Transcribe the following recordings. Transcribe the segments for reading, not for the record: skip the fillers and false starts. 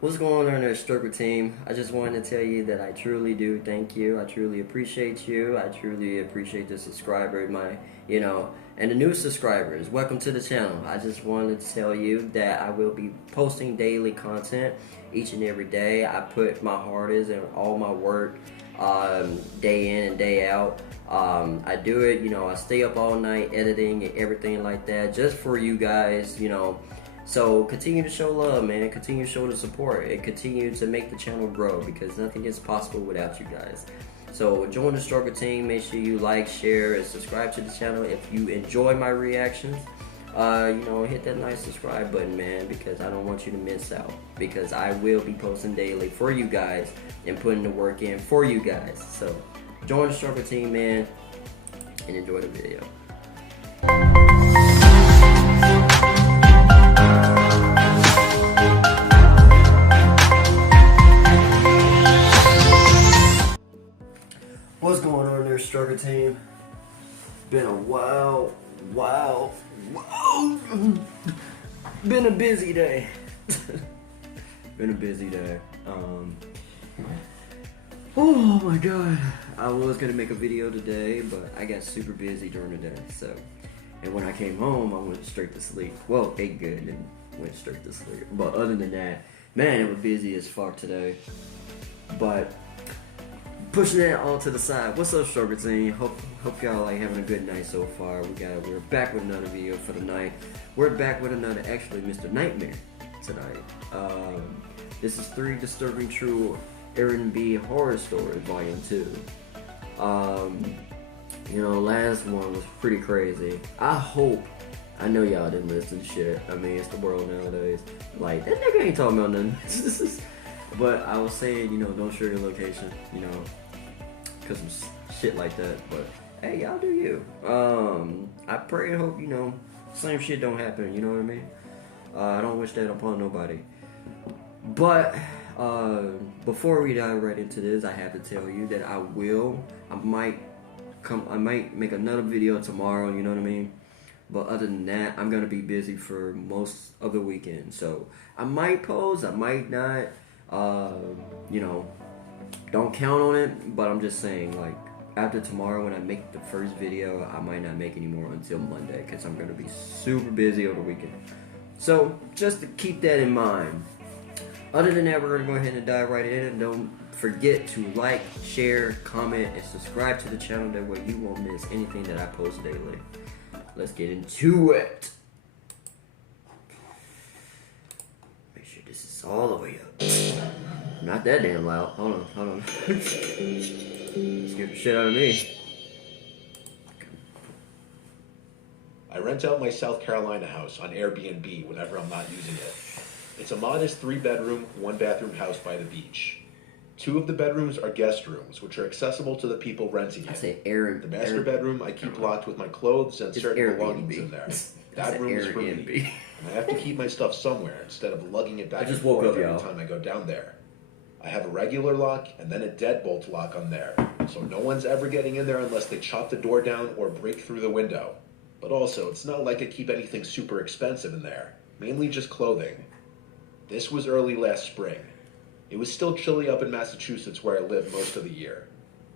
What's going on there, Struggle Team? I just wanted to tell you that I truly do thank you. I truly appreciate you. I truly appreciate the subscriber, and the new subscribers. Welcome to the channel. I just wanted to tell you that I will be posting daily content each and every day. I put my hardest and all my work day in and day out. I do it, I stay up all night editing and everything like that just for you guys. So continue to show love, man. Continue to show the support and continue to make the channel grow because nothing is possible without you guys. So join the Struggle Team. Make sure you like, share, and subscribe to the channel. If you enjoy my reactions, hit that nice subscribe button, man, because I don't want you to miss out. Because I will be posting daily for you guys and putting the work in for you guys. So join the Struggle Team, man, and enjoy the video. What's going on there, Struggle Team? Been a while. Been a busy day. Been a busy day. Oh my god. I was gonna make a video today, but I got super busy during the day, and when I came home, I went straight to sleep. Well, ate good and went straight to sleep. But other than that, man, it was busy as fuck today. But pushing that all to the side. What's up, Struggle Team? Hope y'all like having a good night so far. We're back with another video for the night. We're back with another, actually, Mr. Nightmare tonight. This is 3 Disturbing True Airbnb Horror Stories Volume 2. Last one was pretty crazy. I know y'all didn't listen to shit. I mean, it's the world nowadays. Like, that nigga ain't talking about nothing. But I was saying, don't share your location, because of shit like that. But hey, y'all do you. I pray and hope, same shit don't happen, you know what I mean? I don't wish that upon nobody. But before we dive right into this, I have to tell you that I might make another video tomorrow, you know what I mean? But other than that, I'm gonna be busy for most of the weekend. So I might post, I might not. Don't count on it, but I'm just saying, like, after tomorrow when I make the first video, I might not make any more until Monday because I'm going to be super busy over the weekend. So, just to keep that in mind. Other than that, we're going to go ahead and dive right in, and don't forget to like, share, comment, and subscribe to the channel. That way you won't miss anything that I post daily. Let's get into it. Make sure this is all the way up. Not that damn loud. Hold on. Scared the shit out of me. I rent out my South Carolina house on Airbnb whenever I'm not using it. It's a modest 3-bedroom, 1-bathroom house by the beach. 2 of the bedrooms are guest rooms, which are accessible to the people renting it. The master bedroom I keep locked with my clothes and certain belongings in there. That room is for me, and I have to keep my stuff somewhere instead of lugging it back and forth every time I go down there. I have a regular lock and then a deadbolt lock on there, so no one's ever getting in there unless they chop the door down or break through the window. But also, it's not like I keep anything super expensive in there, mainly just clothing. This was early last spring. It was still chilly up in Massachusetts where I live most of the year.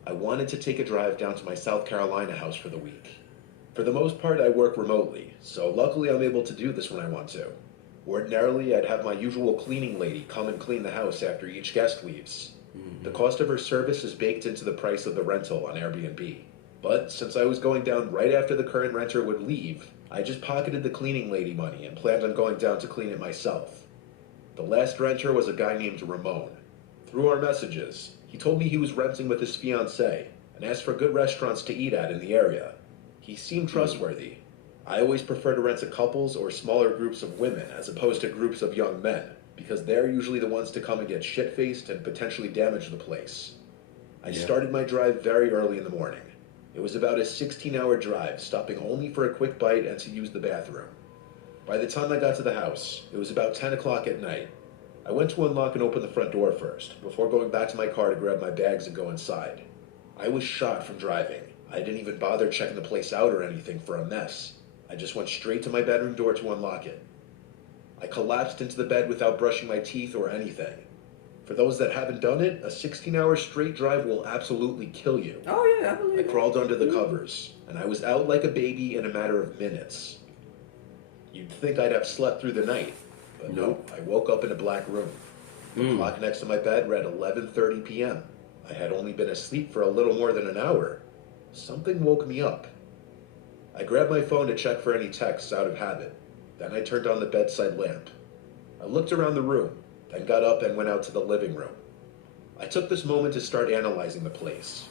I wanted to take a drive down to my South Carolina house for the week. For the most part, I work remotely, so luckily I'm able to do this when I want to. Ordinarily, I'd have my usual cleaning lady come and clean the house after each guest leaves. The cost of her service is baked into the price of the rental on Airbnb. But since I was going down right after the current renter would leave, I just pocketed the cleaning lady money and planned on going down to clean it myself. The last renter was a guy named Ramon. Through our messages, he told me he was renting with his fiancée and asked for good restaurants to eat at in the area. He seemed trustworthy. I always prefer to rent to couples or smaller groups of women as opposed to groups of young men, because they're usually the ones to come and get shit-faced and potentially damage the place. I started my drive very early in the morning. It was about a 16-hour drive, stopping only for a quick bite and to use the bathroom. By the time I got to the house, it was about 10 o'clock at night. I went to unlock and open the front door first, before going back to my car to grab my bags and go inside. I was shot from driving. I didn't even bother checking the place out or anything for a mess. I just went straight to my bedroom door to unlock it. I collapsed into the bed without brushing my teeth or anything. For those that haven't done it, a 16-hour straight drive will absolutely kill you. Oh yeah, I believe I it. crawled under the covers, and I was out like a baby in a matter of minutes. You'd think I'd have slept through the night, but no, I woke up in a black room. The clock next to my bed read 11:30 p.m. I had only been asleep for a little more than an hour. Something woke me up. I grabbed my phone to check for any texts out of habit. Then I turned on the bedside lamp. I looked around the room, then got up and went out to the living room. I took this moment to start analyzing the place.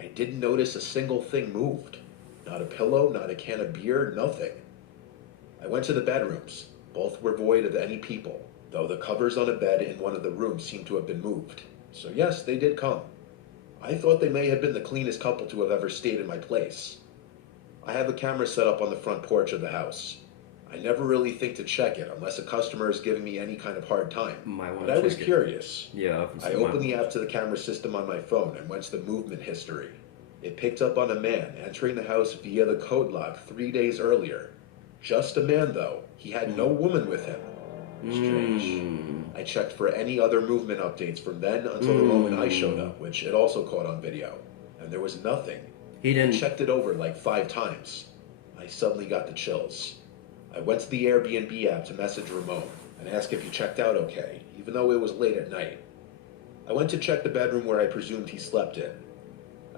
I didn't notice a single thing moved. Not a pillow, not a can of beer, nothing. I went to the bedrooms. Both were void of any people, though the covers on a bed in one of the rooms seemed to have been moved. So yes, they did come. I thought they may have been the cleanest couple to have ever stayed in my place. I have a camera set up on the front porch of the house. I never really think to check it unless a customer is giving me any kind of hard time. But I was curious. Yeah. I opened the app to the camera system on my phone and went to the movement history. It picked up on a man entering the house via the code lock 3 days earlier. Just a man, though. He had no woman with him. Strange. I checked for any other movement updates from then until the moment I showed up, which it also caught on video. And there was nothing. He didn't. I checked it over like 5 times. I suddenly got the chills. I went to the Airbnb app to message Ramon and ask if he checked out okay, even though it was late at night. I went to check the bedroom where I presumed he slept in.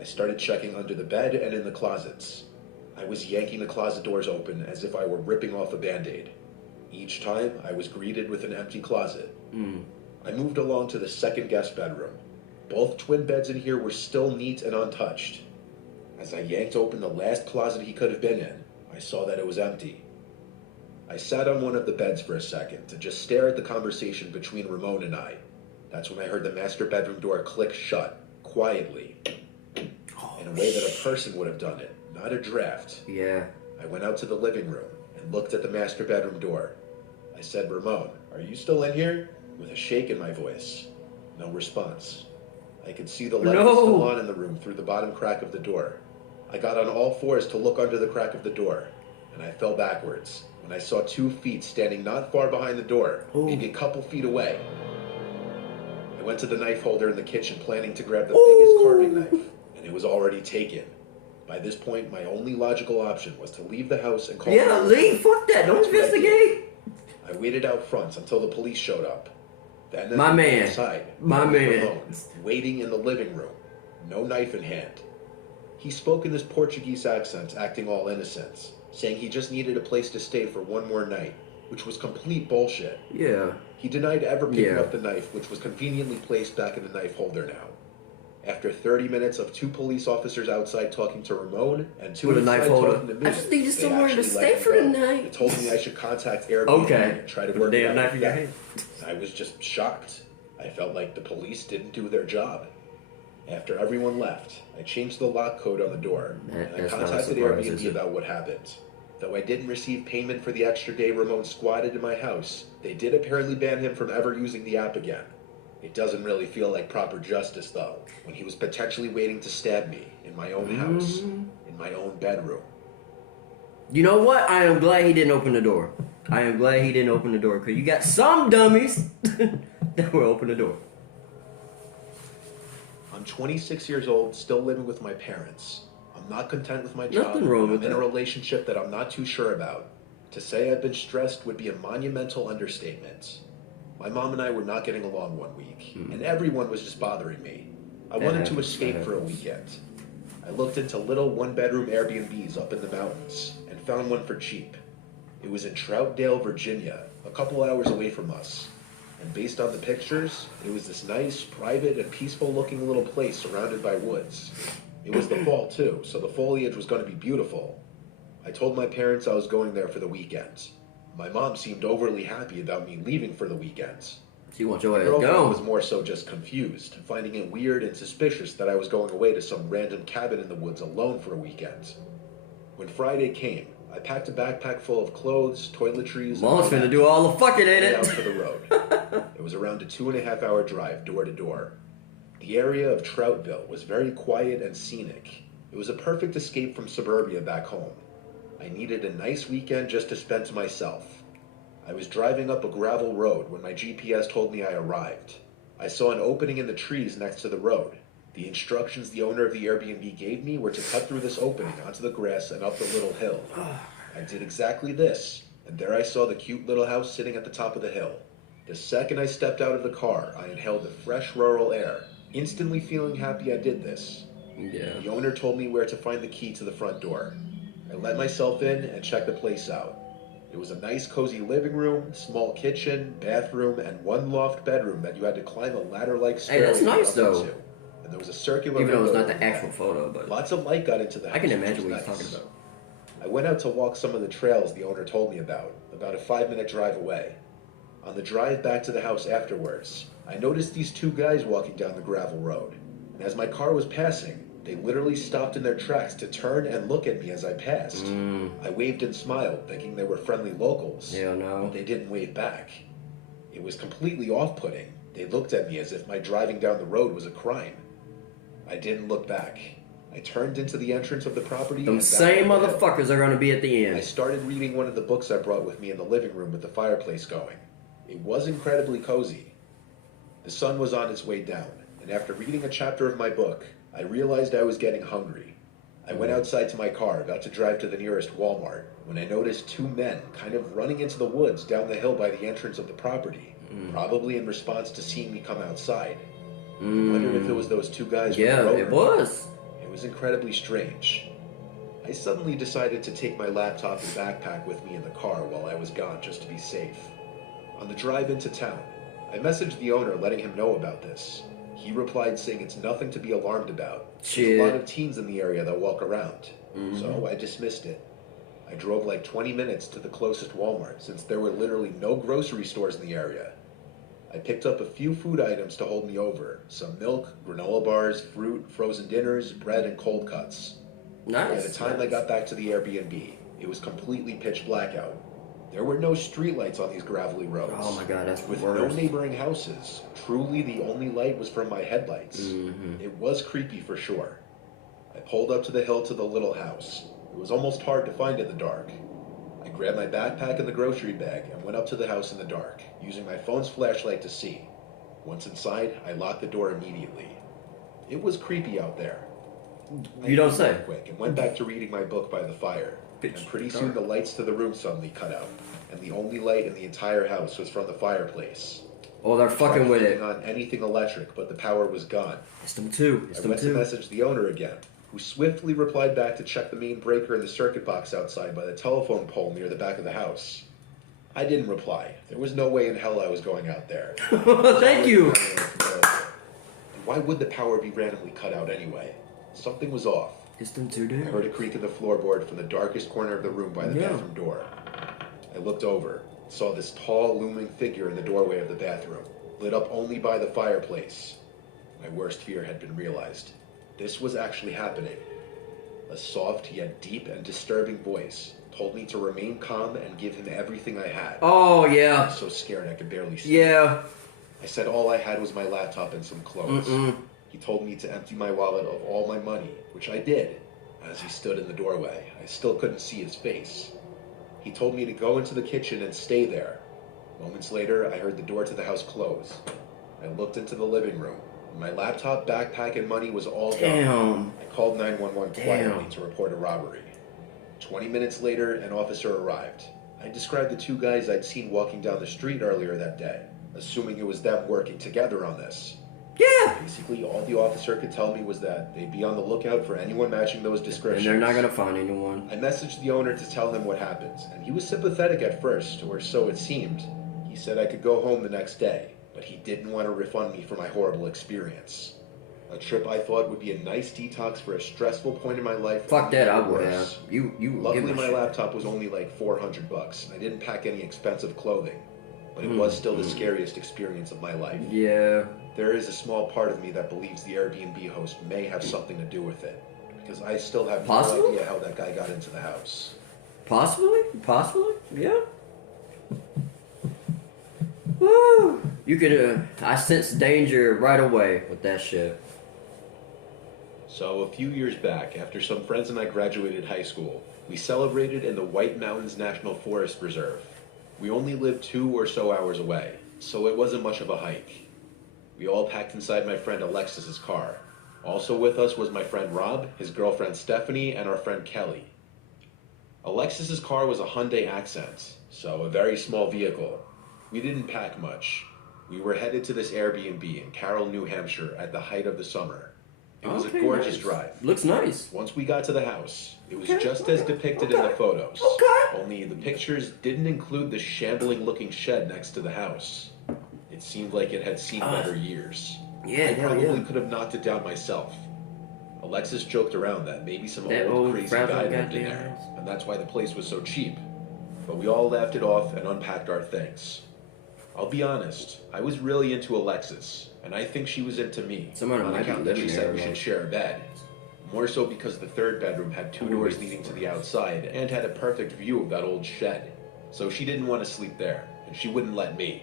I started checking under the bed and in the closets. I was yanking the closet doors open as if I were ripping off a Band-Aid. Each time, I was greeted with an empty closet. I moved along to the second guest bedroom. Both twin beds in here were still neat and untouched. As I yanked open the last closet he could have been in, I saw that it was empty. I sat on one of the beds for a second to just stare at the conversation between Ramon and I. That's when I heard the master bedroom door click shut, quietly, in a way that a person would have done it, not a draft. Yeah. I went out to the living room and looked at the master bedroom door. I said, Ramon, are you still in here? With a shake in my voice. No response. I could see the light was still on in the room through the bottom crack of the door. I got on all fours to look under the crack of the door, and I fell backwards when I saw 2 feet standing not far behind the door, maybe a couple feet away. I went to the knife holder in the kitchen planning to grab the biggest carving knife, and it was already taken. By this point, my only logical option was to leave the house and call Yeah, leave. Fuck that. Don't investigate. I waited out front until the police showed up. Then My man. inside, My man. alone, waiting in the living room, no knife in hand. He spoke in his Portuguese accent, acting all innocent, saying he just needed a place to stay for one more night, which was complete bullshit. Yeah. He denied ever picking up the knife, which was conveniently placed back in the knife holder now. After 30 minutes of 2 police officers outside talking to Ramon and 2 with a knife holder, talking to me, I just needed they somewhere to actually stay let for me the go. night. They told me I should contact Airbnb and try to work it out. Knife in your hand. I was just shocked. I felt like the police didn't do their job. After everyone left, I changed the lock code on the door, and I contacted Airbnb about what happened. Though I didn't receive payment for the extra day Ramon squatted in my house, they did apparently ban him from ever using the app again. It doesn't really feel like proper justice, though, when he was potentially waiting to stab me in my own house, in my own bedroom. You know what? I am glad he didn't open the door. I am glad he didn't open the door, because you got some dummies that will open the door. I'm 26 years old, still living with my parents. I'm not content with my job. Nothing wrong with I'm in that. a relationship that I'm not too sure about. To say I've been stressed would be a monumental understatement. My mom and I were not getting along one week, and everyone was just bothering me. I wanted to escape for a weekend. I looked into little one-bedroom Airbnbs up in the mountains and found one for cheap. It was in Troutdale, Virginia, a couple hours away from us. And based on the pictures, it was this nice, private, and peaceful-looking little place surrounded by woods. It was the fall, too, so the foliage was going to be beautiful. I told my parents I was going there for the weekend. My mom seemed overly happy about me leaving for the weekend. She wants your My ass girlfriend was gone. more so just confused, finding it weird and suspicious that I was going away to some random cabin in the woods alone for a weekend. When Friday came, I packed a backpack full of clothes, toiletries, Mom's finna do all the fucking in headed out it. for the road. It was around a 2.5-hour drive door to door. The area of Troutville was very quiet and scenic. It was a perfect escape from suburbia back home. I needed a nice weekend just to spend to myself. I was driving up a gravel road when my GPS told me I arrived. I saw an opening in the trees next to the road. The instructions the owner of the Airbnb gave me were to cut through this opening onto the grass and up the little hill. I did exactly this, and there I saw the cute little house sitting at the top of the hill. The second I stepped out of the car, I inhaled the fresh rural air, instantly feeling happy I did this. Yeah. The owner told me where to find the key to the front door. I let myself in and checked the place out. It was a nice cozy living room, small kitchen, bathroom, and one loft bedroom that you had to climb a ladder-like stairway Hey, that's nice up though. into. And there was a circular Even though it's window not the over actual that. photo, but Lots of light got into the house. I can which imagine was what he's nice. talking about. I went out to walk some of the trails the owner told me about a 5-minute drive away. On the drive back to the house afterwards, I noticed these two guys walking down the gravel road. And as my car was passing, they literally stopped in their tracks to turn and look at me as I passed. I waved and smiled, thinking they were friendly locals. Hell no. But they didn't wave back. It was completely off-putting. They looked at me as if my driving down the road was a crime. I didn't look back. I turned into the entrance of the property. Them and back same up the hill. motherfuckers are gonna be at the I end. started reading one of the books I brought with me in the living room with the fireplace going. It was incredibly cozy. The sun was on its way down, and after reading a chapter of my book, I realized I was getting hungry. I went outside to my car, about to drive to the nearest Walmart, when I noticed two men kind of running into the woods down the hill by the entrance of the property, probably in response to seeing me come outside. I wondered if it was those two guys from Yeah, the road it or was. It was incredibly strange. I suddenly decided to take my laptop and backpack with me in the car while I was gone just to be safe. On the drive into town, I messaged the owner letting him know about this. He replied saying it's nothing to be alarmed about. There's a lot of teens in the area that walk around. So I dismissed it. I drove like 20 minutes to the closest Walmart since there were literally no grocery stores in the area. I picked up a few food items to hold me over. Some milk, granola bars, fruit, frozen dinners, bread, and cold cuts. Nice. By the time I got back to the Airbnb, it was completely pitch black out. There were no streetlights on these gravelly roads. Oh my god, that's the With worst. no neighboring houses, truly the only light was from my headlights. It was creepy for sure. I pulled up to the hill to the little house. It was almost hard to find in the dark. I grabbed my backpack and the grocery bag and went up to the house in the dark, using my phone's flashlight to see. Once inside, I locked the door immediately. It was creepy out there. You don't I say. quick and went back to reading my book by the fire. And pretty soon the lights to the room suddenly cut out, and the only light in the entire house was from the fireplace. Oh, they're fucking with it. On anything electric, but the power was gone. It's them too. It's I them went to too. message the owner again, who swiftly replied back to check the main breaker in the circuit box outside by the telephone pole near the back of the house. I didn't reply. There was no way in hell I was going out there. Thank you. And why would the power be randomly cut out anyway? Something was off. It's them too, I dude. heard a creak in the floorboard from the darkest corner of the room by the bathroom door. I looked over, saw this tall, looming figure in the doorway of the bathroom, lit up only by the fireplace. My worst fear had been realized. This was actually happening. A soft yet deep and disturbing voice told me to remain calm and give him everything I had. Oh, I yeah. was so scared I could barely speak. Yeah. I said all I had was my laptop and some clothes. He told me to empty my wallet of all my money, which I did. As he stood in the doorway, I still couldn't see his face. He told me to go into the kitchen and stay there. Moments later, I heard the door to the house close. I looked into the living room. My laptop, backpack, and money was all gone. Damn. I called 911 quietly to report a robbery. 20 minutes later, an officer arrived. I described the two guys I'd seen walking down the street earlier that day, assuming it was them working together on this. Yeah. Basically, all the officer could tell me was that they'd be on the lookout for anyone matching those descriptions. And they're not gonna find anyone. I messaged the owner to tell him what happened, and he was sympathetic at first, or so it seemed. He said I could go home the next day, but he didn't want to refund me for my horrible experience. A trip I thought would be a nice detox for a stressful point in my life. Fuck that, I would worse. have. You Luckily, give a my shit. laptop was only like $400. I didn't pack any expensive clothing, but it was still the scariest experience of my life. Yeah. There is a small part of me that believes the Airbnb host may have something to do with it, because I still have no Possible? idea how that guy got into the house. Possibly? Yeah. Woo! You could, I sense danger right away with that shit. So a few years back, after some friends and I graduated high school, we celebrated in the White Mountains National Forest Reserve. We only lived 2 or so hours away, so it wasn't much of a hike. We all packed inside my friend Alexis's car. Also with us was my friend Rob, his girlfriend Stephanie, and our friend Kelly. Alexis's car was a Hyundai Accent, so a very small vehicle. We didn't pack much. We were headed to this Airbnb in Carroll, New Hampshire at the height of the summer. It was a gorgeous drive. Looks nice. Once we got to the house, it was just as depicted in the photos. Only the pictures didn't include the shambling-looking shed next to the house. It seemed like it had seen better years. I probably could have knocked it down myself. Alexis joked around that maybe some old crazy guy lived in there, and that's why the place was so cheap. But we all laughed it off and unpacked our things. I'll be honest, I was really into Alexis, and I think she was into me, on account that she said we should share a bed. More so because the third bedroom had 2 doors leading to the outside and had a perfect view of that old shed. So she didn't want to sleep there, and she wouldn't let me.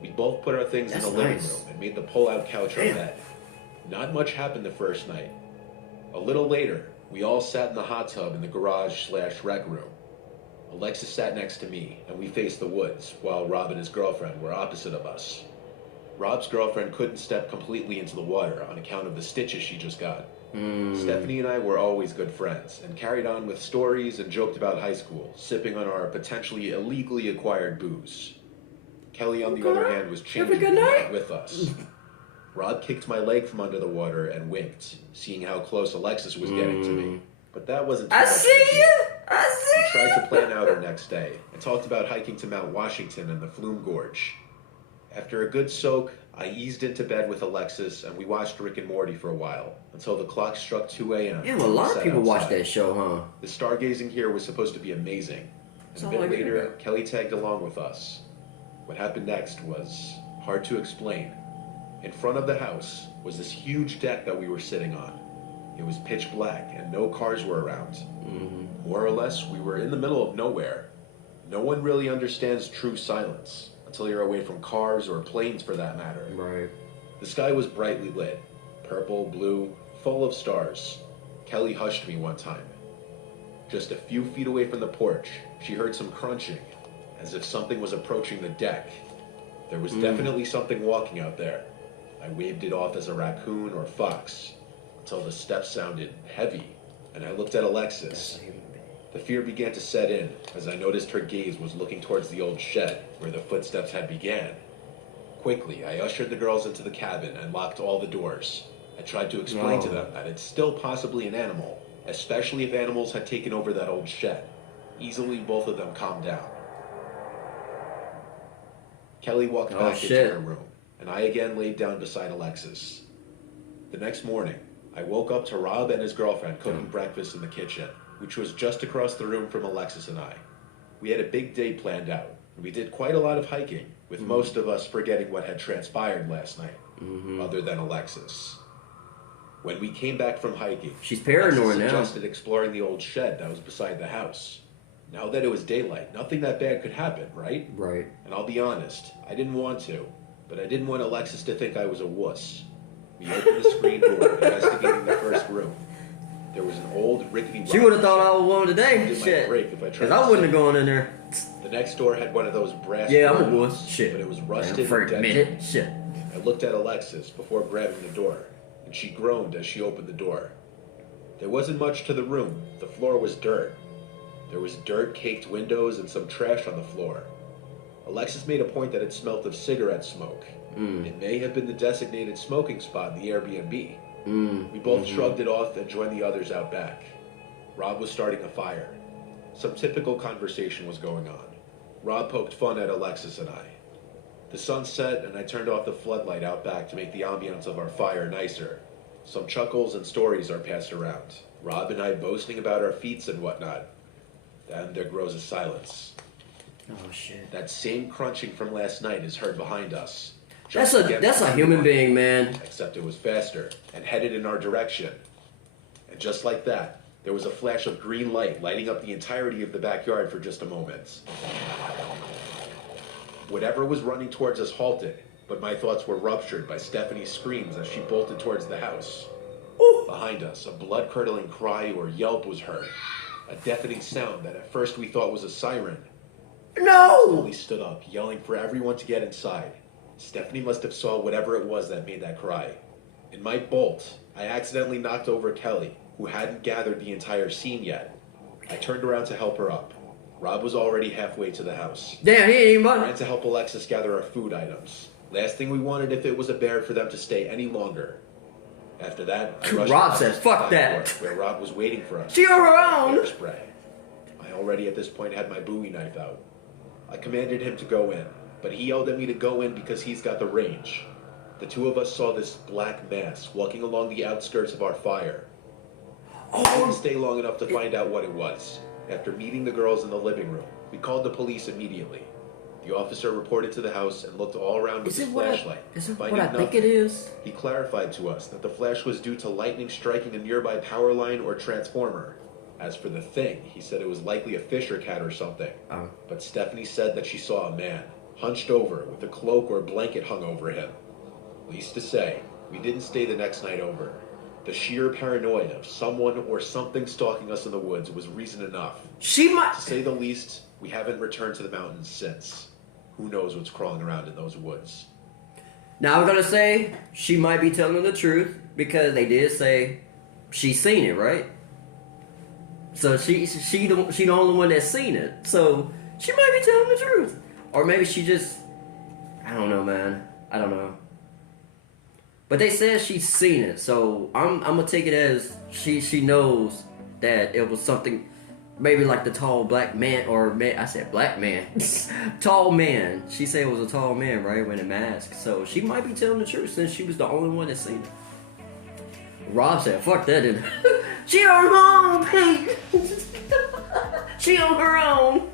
We both put our things in the living room and made the pull-out couch our bed. Not much happened the first night. A little later, we all sat in the hot tub in the garage/rec room. Alexis sat next to me, and we faced the woods, while Rob and his girlfriend were opposite of us. Rob's girlfriend couldn't step completely into the water on account of the stitches she just got. Stephanie and I were always good friends, and carried on with stories and joked about high school, sipping on our potentially illegally acquired booze. Kelly, on the other hand, was changing with us. Rob kicked my leg from under the water and winked, seeing how close Alexis was getting to me. But that wasn't too much. We tried to plan out our next day, and talked about hiking to Mount Washington and the Flume Gorge. After a good soak, I eased into bed with Alexis, and we watched Rick and Morty for a while, until the clock struck 2 a.m. Yeah, well, a lot of people watch that show, huh? The stargazing here was supposed to be amazing. And a bit later, Kelly tagged along with us. What happened next was hard to explain. In front of the house was this huge deck that we were sitting on. It was pitch black, and no cars were around. More or less, we were in the middle of nowhere. No one really understands true silence, until you're away from cars or planes for that matter. Right. The sky was brightly lit. Purple, blue, full of stars. Kelly hushed me one time. Just a few feet away from the porch, she heard some crunching, as if something was approaching the deck. There was definitely something walking out there. I waved it off as a raccoon or fox, until the steps sounded heavy, and I looked at Alexis. The fear began to set in, as I noticed her gaze was looking towards the old shed, where the footsteps had began. Quickly, I ushered the girls into the cabin and locked all the doors. I tried to explain to them that it's still possibly an animal, especially if animals had taken over that old shed. Easily, both of them calmed down. Kelly walked back into her room, and I again laid down beside Alexis. The next morning, I woke up to Rob and his girlfriend cooking breakfast in the kitchen, which was just across the room from Alexis and I. We had a big day planned out, and we did quite a lot of hiking, with most of us forgetting what had transpired last night, other than Alexis. When we came back from hiking, she's paranoid now. Suggested exploring the old shed that was beside the house. Now that it was daylight, nothing that bad could happen, right? Right. And I'll be honest, I didn't want to, but I didn't want Alexis to think I was a wuss. We opened the screen door, investigating the first room. There was an old rickety. She would have thought I was one today. Shit. Because I wouldn't have gone in there. The next door had one of those brass. Yeah, I'm a wuss. Shit. But it was rusted for and a minute. Shit. I looked at Alexis before grabbing the door, and she groaned as she opened the door. There wasn't much to the room. The floor was dirt. There was dirt-caked windows and some trash on the floor. Alexis made a point that it smelt of cigarette smoke. It may have been the designated smoking spot in the Airbnb. We both shrugged it off and joined the others out back. Rob was starting a fire. Some typical conversation was going on. Rob poked fun at Alexis and I. The sun set, and I turned off the floodlight out back to make the ambiance of our fire nicer. Some chuckles and stories are passed around. Rob and I boasting about our feats and whatnot. Then there grows a silence. Oh shit. That same crunching from last night is heard behind us. That's a human being, man. Except it was faster and headed in our direction. And just like that, there was a flash of green light lighting up the entirety of the backyard for just a moment. Whatever was running towards us halted, but my thoughts were ruptured by Stephanie's screams as she bolted towards the house. Ooh. Behind us, a blood-curdling cry or yelp was heard. A deafening sound that at first we thought was a siren. No! Stephanie stood up, yelling for everyone to get inside. Stephanie must have saw whatever it was that made that cry. In my bolt, I accidentally knocked over Kelly, who hadn't gathered the entire scene yet. I turned around to help her up. Rob was already halfway to the house. Damn, he ain't I even ran to help Alexis gather our food items. Last thing we wanted if it was a bear for them to stay any longer. After that, I rushed Rob to said, the "Fuck back that." door, where Rob was waiting for us. She on her own. Bear spray. I already at this point had my Bowie knife out. I commanded him to go in, but he yelled at me to go in because he's got the range. The two of us saw this black mass walking along the outskirts of our fire. I didn't stay long enough to find out what it was. After meeting the girls in the living room, we called the police immediately. The officer reported to the house and looked all around with his flashlight. Is it what finding I think nothing. it is? He clarified to us that the flash was due to lightning striking a nearby power line or transformer. As for the thing, he said it was likely a fish or cat or something. Oh. But Stephanie said that she saw a man, hunched over, with a cloak or blanket hung over him. Least to say, we didn't stay the next night over. The sheer paranoia of someone or something stalking us in the woods was reason enough. She might. To say the least, we haven't returned to the mountains since. Who knows what's crawling around in those woods? Now I'm gonna say she might be telling the truth because they did say she's seen it, right? So she the only one that's seen it. So she might be telling the truth, or maybe she just, I don't know, man. I don't know. But they said she's seen it, so I'm gonna take it as she knows that it was something, maybe like the tall black man, or man, I said black man, tall man. She said it was a tall man, right, with a mask. So she might be telling the truth since she was the only one that seen it. Rob said, "Fuck that, dude." She on her own, Pete. She on her own.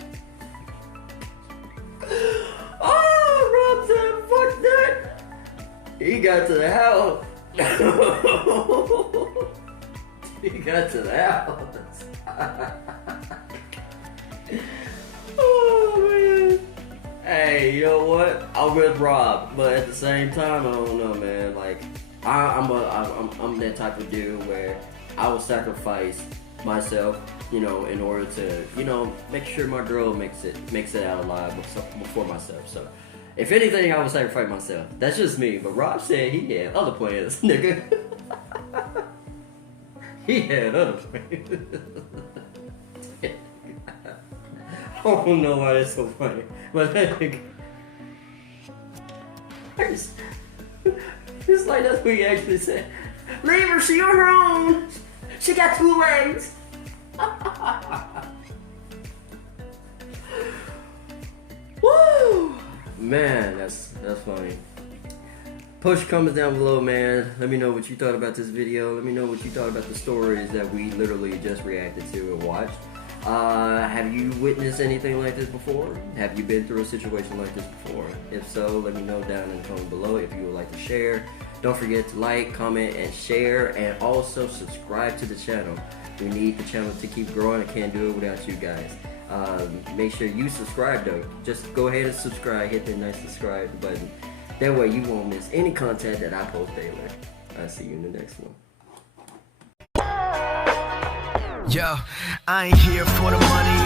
Oh, Rob said, "Fuck that." He got to the house. He got to the house. Oh man. Hey, you know what? I'm with Rob, but at the same time, I don't know, man. Like, I'm that type of dude where I will sacrifice myself, you know, in order to, you know, make sure my girl makes it out alive before myself. So, if anything, I would sacrifice myself. That's just me. But Rob said he had other plans, nigga. He had other plans. I don't know why that's so funny, but like, it's like that's what he actually said. Leave her, she on her own. She got 2 legs. Woo! Man, that's funny. Push comments down below, man. Let me know what you thought about this video. Let me know what you thought about the stories that we literally just reacted to and watched. Have you witnessed anything like this before? Have you been through a situation like this before? If so, let me know down in the comment below. If you would like to share, don't forget to like, comment, and share, and also subscribe to the channel. We need the channel to keep growing. I can't do it without you guys. Make sure you subscribe though. Just go ahead and subscribe. Hit that nice subscribe button. That way you won't miss any content that I post daily. I'll see you in the next one. Yo, I ain't here for the money